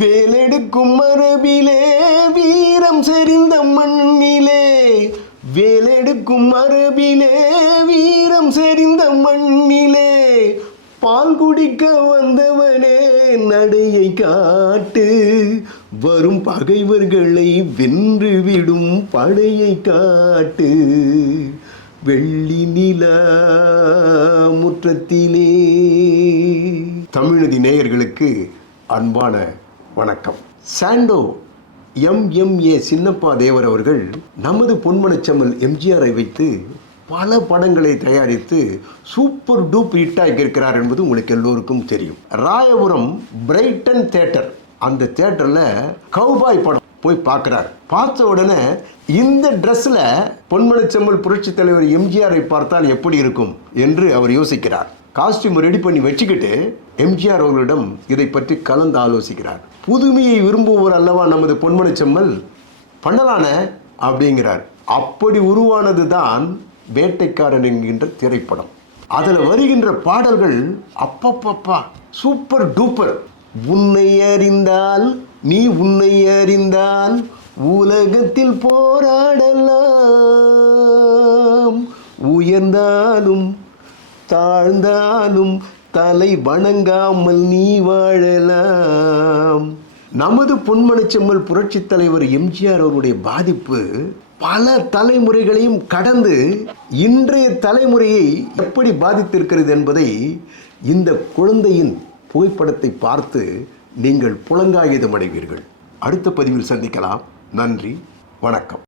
வேலெடுக்கும் மரபிலே வீரம் செறிந்த மண்ணிலே. வேலெடுக்கும் மரபிலே வீரம் செறிந்த மண்ணிலே. பால் குடிக்க வந்தவனே நடையை காட்டு. வரும் பகைவர்களை வென்று விடும் படையை காட்டு. வெள்ளி நிலா முற்றத்திலே. தமிழதி நேயர்களுக்கு அன்பான வணக்கம். சாண்டோ எம்எம்ஏ சின்னப்பா தேவர் அவர்கள் நமது பொன்மனச்சமல் எம்ஜிஆரை வைத்து பல படங்களை தயாரித்து சூப்பர் டூப் ஹிட்டாகி இருக்கிறார் என்பது உங்களுக்கு எல்லோருக்கும் தெரியும். Royapuram Brighton theatre. அந்த தேட்டரில் கௌபாய் படம் போய் பார்க்குறாரு. பார்த்த உடனே இந்த ட்ரெஸ்ஸில் பொன்மனச்செம்மல் புரட்சித் தலைவர் எம்ஜிஆரை பார்த்தால் எப்படி இருக்கும் என்று அவர் யோசிக்கிறார். காஸ்டியூம் ரெடி பண்ணி வச்சுக்கிட்டு எம்ஜிஆர் அவர்களிடம் இதை பற்றி கலந்து ஆலோசிக்கிறார். புதுமையை விரும்புவோர் அல்லவா நமது பொன்மனச்செம்மல் பண்ணலான? அப்படிங்கிறார். அப்படி உருவானது தான் வேட்டைக்காரன் என்கின்ற திரைப்படம். அதில் வருகின்ற பாடல்கள் அப்பப்பப்பா சூப்பர் டூப்பர். உன்னை அறிந்தால் நீ உன்னை அறிந்தால் உலகத்தில் போராடலாம். உயர்ந்தாலும் தாழ்ந்தாலும் தலை வணங்காமல் நீ வாழலாம். நமது பொன்மனச்செம்மல் புரட்சித் தலைவர் எம்ஜிஆர் அவருடைய பாதிப்பு பல தலைமுறைகளையும் கடந்து இன்றைய தலைமுறையை எப்படி பாதித்திருக்கிறது என்பதை இந்த குழந்தையின் புகைப்படத்தை பார்த்து நீங்கள் புலங்காயுதம் அடைவீர்கள். அடுத்த பதிவில் சந்திக்கலாம். நன்றி. வணக்கம்.